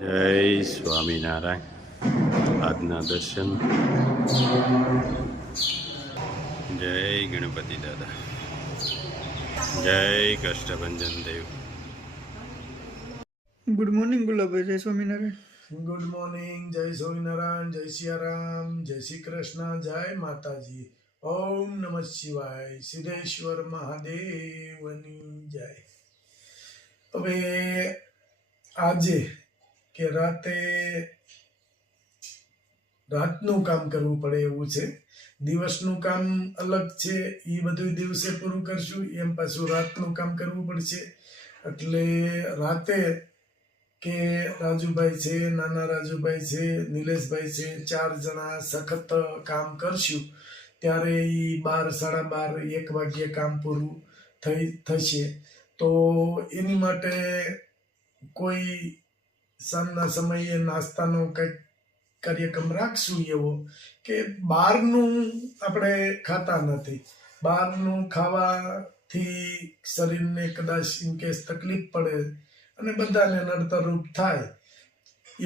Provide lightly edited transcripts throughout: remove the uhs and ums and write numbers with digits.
જય સ્વામિનારાયણ. આજના દર્શન. જય ગણપતિ દાદા. જય કષ્ટભંજન દેવ. Good morning Gulabbhai. જય સ્વામિનારાયણ. Good morning. જય સ્વામિનારાયણ. જય સિયારામ. જય શ્રી કૃષ્ણ. જય માતાજી. ઓમ નમઃ શિવાય. સિદ્ધેશ્વર મહાદેવની જય. હવે આજે કે રાતનું કામ કરવું પડે એવું છે. દિવસનું કામ અલગ છે, એ બધું દિવસે પૂરું કરશું. એમ પાછું રાતનું કામ કરવું પડશે. એટલે રાતે કે રાજુભાઈ છે, નાના રાજુભાઈ છે, નિલેશભાઈ છે, 4 જણા સખત કામ કરશું. ત્યારે એ 12, 12:30, 1 વાગ્યે કામ પૂરું થશે. તો એની માટે કોઈ સાંજના સમયે નાસ્તાનો કંઈક કાર્યક્રમ રાખશું એવો કે બહારનું આપણે ખાતા નથી. બહારનું ખાવાથી શરીરને કદાચ ઇનકેસ તકલીફ પડે અને બધાને નડતરરૂપ થાય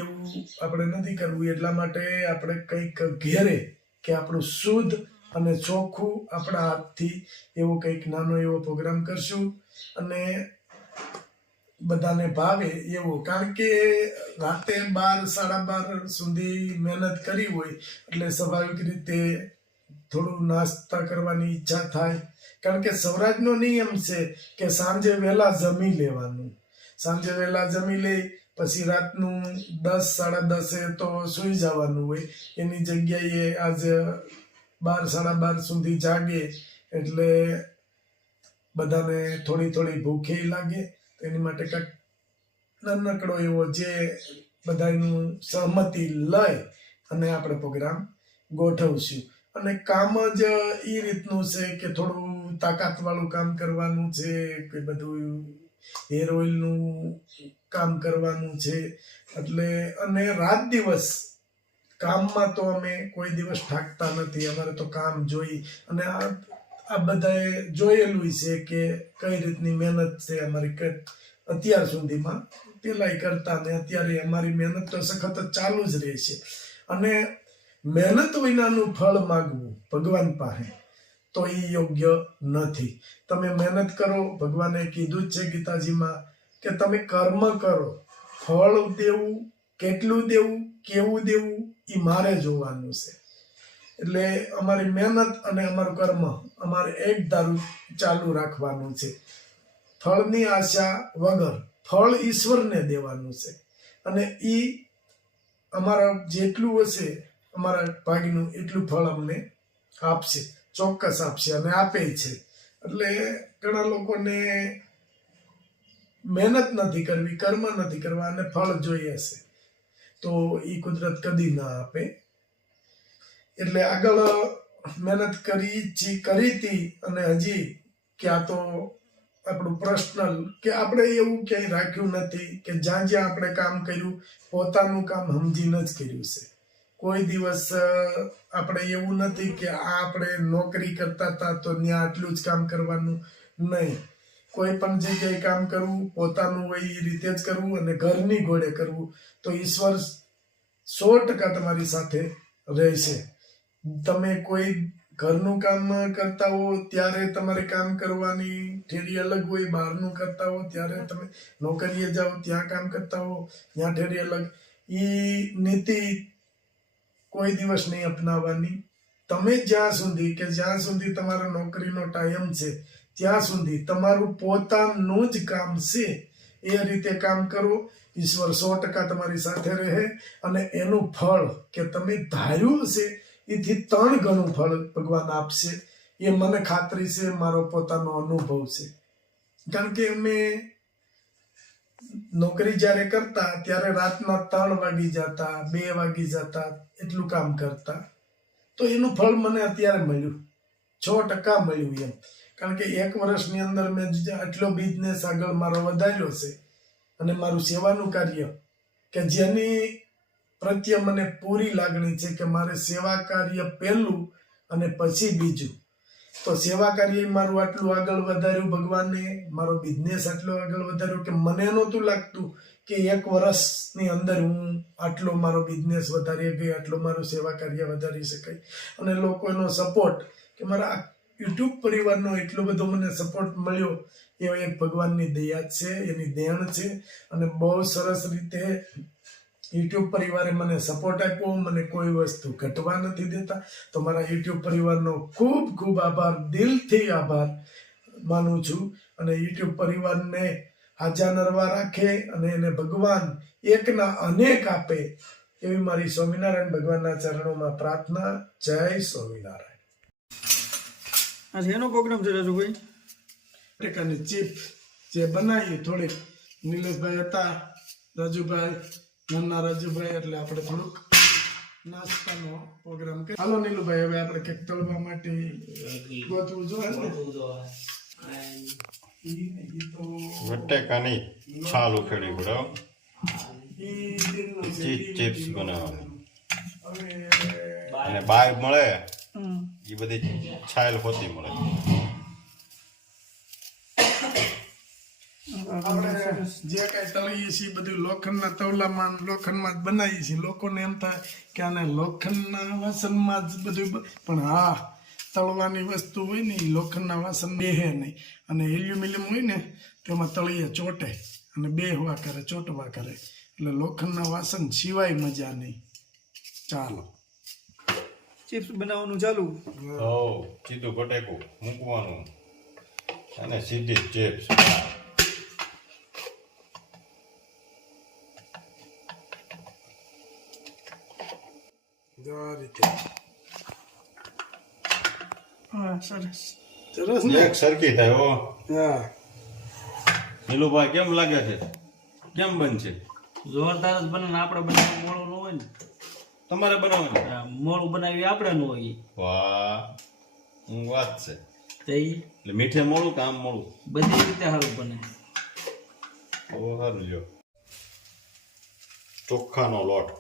એવું આપણે નથી કરવું. એટલા માટે આપણે કંઈક ઘેરે કે આપણું શુદ્ધ અને ચોખ્ખું આપણા હાથથી એવો કંઈક નાનો એવો પ્રોગ્રામ કરશું અને બધાને ભાવે એવો. કારણ કે રાતે 12, 12:30 સુધી મહેનત કરી હોય એટલે સ્વાભાવિક રીતે થોડું નાસ્તા કરવાની ઈચ્છા થાય. કારણ કે સૌરાષ્ટ્રનો નિયમ છે કે સાંજે વહેલા જમી લેવાનું. સાંજે વહેલા જમી લે પછી રાતનું 10, 10:30 તો સૂઈ જવાનું હોય. એની જગ્યાએ આજે 12, 12:30 સુધી જાગે એટલે બધાને થોડી ભૂખે લાગે. એની માટે કંઈક નાનકડો એવો જે બધાનું સહમતિ લઈ અને આપણે પ્રોગ્રામ ગોઠવશું. અને કામ જ એ રીતનું છે કે થોડું તાકાતવાળું કામ કરવાનું છે, કે બધું હેર ઓઇલનું કામ કરવાનું છે. એટલે અને રાત દિવસ કામમાં તો અમે કોઈ દિવસ થાકતા નથી. અમારે તો કામ જોઈ અને આ બધાએ જોયેલું છે કે કઈ રીતની મહેનત છે અમારી અત્યાર સુધીમાં. પેલાય કરતા ને અત્યારે અમારી મહેનત તો સખત ચાલુ જ રહે છે. અને મહેનત વિનાનું ફળ માગવું ભગવાન પાસે તો એ યોગ્ય નથી. તમે મહેનત કરો, ભગવાને કીધું જ છે ગીતાજીમાં કે તમે કર્મ કરો, ફળ દેવું, કેટલું દેવું, કેવું દેવું એ મારે જોવાનું છે. એટલે અમારી મહેનત અને અમારું કર્મ અમારે એક ધારું ચાલુ રાખવાનું છે. ફળની આશા વગર. ફળ ઈશ્વરને દેવાનું છે અને એ અમારા જેટલું હશે અમારા ભાગનું એટલું ફળ અમને આપશે, ચોક્કસ આપશે અને આપે છે. એટલે ઘણા લોકોને મહેનત નથી કરવી, કર્મ નથી કરવા અને ફળ જોઈએ છે તો એ કુદરત કદી ના આપે. એટલે આગળ મહેનત કરી હતી અને હજી ક્યાં તો આપણું પર્સનલ કે આપણે એવું ક્યાંય રાખ્યું નથી કે જ્યાં આપણે કામ કર્યું પોતાનું કામ સમજીને જ કર્યું છે. કોઈ દિવસ આપણે એવું નથી કે આ આપણે નોકરી કરતા હતા તો ત્યાં આટલું જ કામ કરવાનું નહીં. કોઈ પણ જગ્યાએ કામ કરવું પોતાનું હોય એ રીતે જ કરવું અને ઘરની ઘોડે કરવું તો ઈશ્વર 100% તમારી સાથે રહેશે. તમે કોઈ ઘરનું કામ કરતા હો ત્યારે તમારે કામ કરવાની ઠેરી અલગ હોય, બહારનું કરતા હો ત્યારે તમે નોકરીએ જાઓ ત્યાં કામ કરતા હો ત્યાં ઠેરી અલગ. એ નીતિ કોઈ દિવસ નહીં અપનાવવાની. તમે જ્યાં સુધી તમારા નોકરીનો ટાઈમ છે ત્યાં સુધી તમારું પોતાનું જ કામ છે એ રીતે કામ કરો. ઈશ્વર 100% તમારી સાથે રહે અને એનું ફળ કે તમે ધાર્યું હશે એથી 3 ગણું ફળ ભગવાન આપશે. એ મને ખાતરી છે, મારો પોતાનો અનુભવ છે. કારણ કે અમે નોકરી જ્યારે કરતા ત્યારે રાતના 3 વાગી જતા, 2 વાગી જતા, એટલું કામ કરતા. તો એનું ફળ મને અત્યારે મળ્યું, 100% મળ્યું એમ. કારણ કે 1 વર્ષની અંદર મેં આટલો બિઝનેસ આગળ મારો વધાર્યો છે અને મારું સેવાનું કાર્ય કે જેની પ્રત્યે મને પૂરી લાગણી છે કે મારે સેવા કાર્ય પહેલું અને પછી બીજું. તો સેવા કાર્ય મારું આટલું આગળ વધાર્યું ભગવાને, મારો બિઝનેસ આટલો આગળ વધાર્યો કે મને નહોતું લાગતું કે 1 વર્ષની અંદર હું આટલો મારો બિઝનેસ વધારી ગઈ, આટલો મારું સેવા કાર્ય વધારી શકાય. અને લોકોનો સપોર્ટ કે મારા યુટ્યુબ પરિવારનો એટલો બધો મને સપોર્ટ મળ્યો એ એક ભગવાનની દયા છે, એની દેણ છે. અને બહુ સરસ રીતે યુટ્યુબ પરિવારે મને સપોર્ટ આપ્યો, મને કોઈ વસ્તુ ઘટવા નથી દેતા. તો મારા યુટ્યુબ પરિવારનો ખૂબ ખૂબ આભાર, દિલથી આભાર માનું છું. અને યુટ્યુબ પરિવારને હાજા નરવા રાખે અને એને ભગવાન એકના અનેક આપે એવી મારી સ્વામિનારાયણ ભગવાનના ચરણોમાં પ્રાર્થના. જય સ્વામિનારાયણ. આજે એનો પ્રોગ્રામ છે રાજુભાઈ? બટેકાની ચીપ જે બનાવી થોડીક, નિલેશભાઈ હતા, રાજુભાઈ, નાના રાજુભાઈ, એટલે આપણે થોડુંક નાસ્તાનો પ્રોગ્રામ કરીએ. હાલો નીલુભાઈ, હવે આપણે કંઈક તળવા માટે ગોતવું જોઈએ ને. બટેકાની છાલ ઉખેડી બરાબર, ચિપ્સ બનાવવાની. અને બાય મળે એ બધી છાલ હોતી મળે. આપણે જે કઈ તળીએ છીએ બધું લોખંડના તવલામાં, લોખંડમાં જ બનાવીએ છીએ. લોકોને એમ થાય કે આને લોખંડના વાસણમાં જ બધું, પણ હા, તળવાની વસ્તુ હોય ને એ લોખંડના વાસણ બેહે નહીં. અને એલ્યુમિનિયમ હોય ને તેમાં તળીએ ચોટે અને બેહવા કરે, ચોટવા કરે. એટલે લોખંડના વાસણ સિવાય મજા નહીં. ચાલો ચિપ્સ બનાવવાનું ચાલુ. સીધું બટેકું મૂકવાનું અને સીધી ચિપ્સ. હા, સરસ. સરસ ને? એક સરખી થાય. હો હા, નીલુભાઈ કેમ લાગે છે? કેમ બનશે? જોરદાર જ બને ને, આપણે બનાવવું મોડું ન હોય ને. તમારે બનાવવાનું? મોડું બનાવી આપણે ન હોય. વાહ, હું વાત છે. તો ઈ એટલે મીઠે મોડું કે આમ મોડું? બધી રીતે સારું બને. ઓ સારું. લ્યો, ચોખાનો લોટ.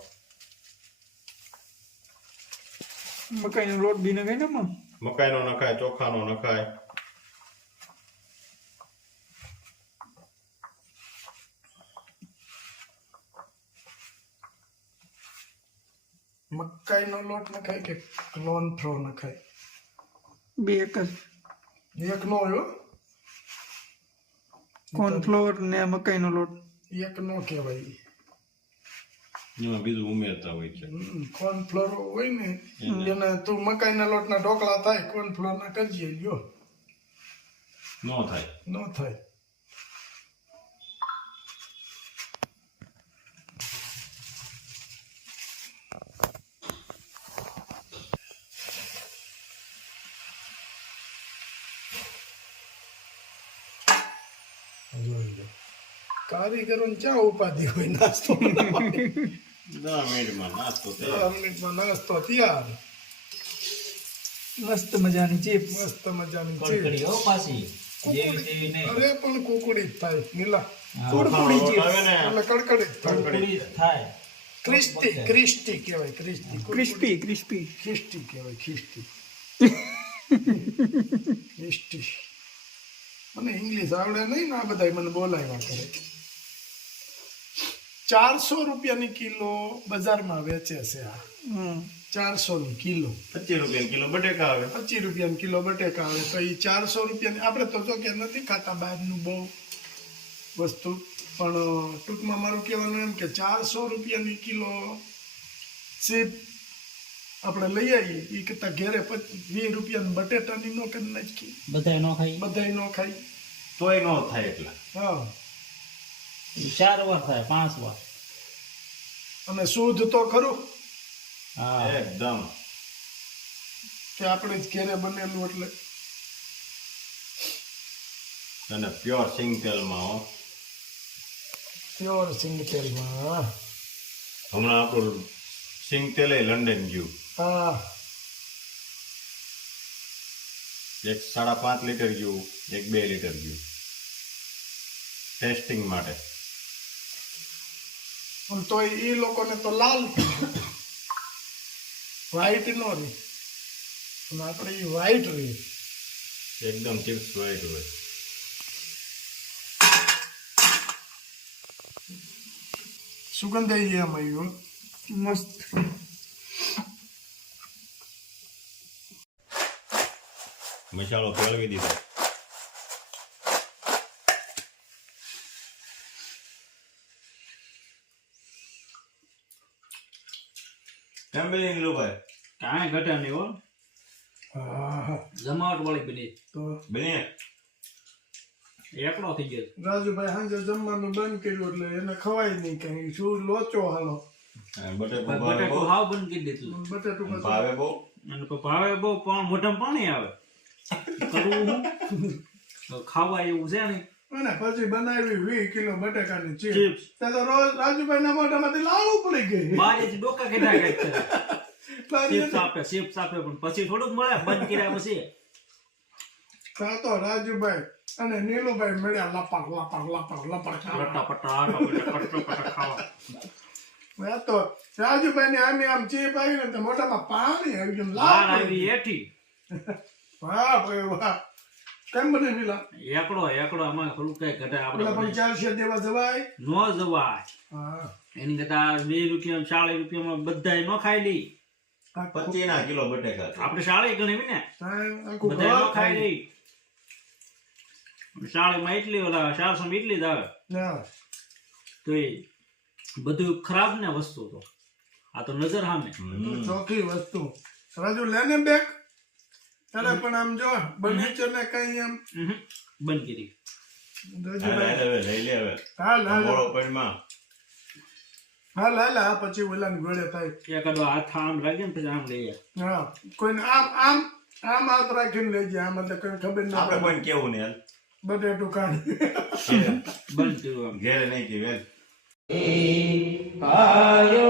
મકાઈનો લોટ બી નખાય ને એમાં? મકાઈનો નખાય, ચોખાનો નખાય. મકાઈનો લોટ નખાય કે લોન થ્રો નખાય? બે એક જ. એક નો હોય, કોર્નફ્લોર ને મકાઈનો લોટ. એક નો કહેવાય. એમાં બીજું ઉમેરતા હોય છે. કોર્નફ્લોર હોય ને એને તું મકાઈના લોટના ઢોકળા થાય, કોર્નફ્લોર ના કરજે. લ્યો, નો થાય. નો થાય. જોઈ લો, કારીગરોને ક્યાં ઉપાધિ હોય નાસ્તો બનાવવાની. 10 મિનિટમાં નાસ્તો 10 મિનિટમાં નાસ્તો તૈયાર. મસ્ત મજાની ચિપ્સ. મસ્ત મજાની કડકડી ચીઝ. હો પાછી, જેવી તેવી નહીં. અરે પણ કુકડી જ થાય નીલા. કુરકુરી ચિપ્સ. એટલે કડકડી જ થાય. કડકડી થાય. ક્રિસ્ટી, ક્રિસ્ટી કહેવાય, ક્રિસ્ટી. Crispy crispy. ખિસ્ટી કહેવાય, ખિસ્ટી. ખિસ્ટી. મને ઇંગ્લિશ આવડે નહીં ને, આ બધા મને બોલાવ્યા કરે. 400 રૂપિયાની કિલો બજારમાં વેચે છે આ. 400 ની કિલો. 25 રૂપિયા કિલો બટેકા આવે. 25 રૂપિયાની કિલો બટેકા આવે. તો એ 400 રૂપિયાની, આપણે તો જો કે નથી ખાતા બહારનું બહુ વસ્તુ, પણ ટૂંકમાં મારું કહેવાનું એમ કે 400 રૂપિયાની કિલો સીપ આપણે લઈ આવીએ એ કરતા ઘેરે 20 રૂપિયાની બટેટાની નો કરી નાખી. બધાય ન ખાઈ. બધાય નો ખાય. તોય નો થાય. એટલા હા, 4 વાર થાય, 5 વાર. અને શુદ્ધ તો ખરું હા, એકદમ. કે આપણે જ ઘેરે બનેલું એટલે. અને પ્યોર સિંગ તેલમાં. હો, પ્યોર સિંગ તેલમાં. હમણાં આપણું સિંગ તેલ લંડન ગયું. હા, એક 5.5 લીટર ગયું, એક 2 લીટર ગયું ટેસ્ટિંગ માટે. પણ તો એ લોકોને તો લાલ વ્હાઈટ નો રહે, અને આપણે એ વ્હાઈટ રહે. એકદમ ચિપ્સ વાઈટ હોય. સુગંધ આવી ગઈ આમાં આવ્યો. મસ્ત. મસાલો ફેરવી દીધો. કેમ બની નીલુભાઈ? કાંઈ ઘટે નહીં હો. હા જમાવટ વાળી બની. તો બની? એકલો થઈ ગયો. રાજુભાઈ સાંજે જમવાનું બંધ કર્યું એટલે એને ખવાય નહીં કઈ. શું લોચો હાલો બટેકું બટેટું હાવ બંધ કરી દીધું. બટેટું પછી ભાવે બહુ. અને પછી ભાવે બહુ પણ મોઢામાં પાણી આવે. કરવું હું? તો ખાવા એવું છે ને. અને પછી બનાવી 20 કિલો બટેકાની ચીપ્સ. ચિપ્સ ત્યાં તો રોજ રાજુભાઈ ના મોઢામાંથી લાળું પડી ગઈ. બારેથી ડોકા ખેડા ચિપ્સ તારી આપે પણ પછી થોડુંક મળે બંધ કર્યા પછી. ત્યાં તો રાજુભાઈ અને નીલુભાઈ મળ્યા લપડ ખાવા. લટાપટા ખાવા. આ તો રાજુભાઈ ની આમે આમ ચીપ આવી ને તો મોઢામાં પાણી આવી ગયું. બહાર લાળ આવી હેઠી. વાહ ભાઈ વાહ. કેમ બને પેલા એકડો આમાં થોડું કઈ ઘટે પેલા આપણે પણ 400 દેવા જવાય. નો જવાય. હા એની કરતા 2 રૂપિયા 40 રૂપિયામાં બધાય નો ખાઈ લી. 25 કિલો બટેકા છે. આપણે 40 ગણી ને આખું બધાય નો ઘર ખાઈ લી. 40 માં એટલી ઓલા 400 માં એટલી જ આવે. હા. તો એ બધું ખરાબ ને વસ્તુ તો આ તો નજર સામે. ચોખ્ખી વસ્તુ. રાજુ લેને બેક અરે પણ આમ જો બગીચો ને કઈ આમ બંધ કરી. રાજુભાઈ હવે લઈ લે હવે. હાલ હાલ મોળો પડીમાં. હાલ હાલ આ પછી ઓલા ગોળે થાય. એકાદો હાથ આમ લાગે ને પછી આમ લઈએ. હા કોઈને આમ આમ આમ હાથ રાખીને લઈ જાય. આમ એટલે કઈ ખબર ના આપણે પડે. કોઈને કેવું નહીં હાલ. બટેટું કાઢી બંધ કર્યું આમ. ઘેરે નહીં કે વેલ. આયો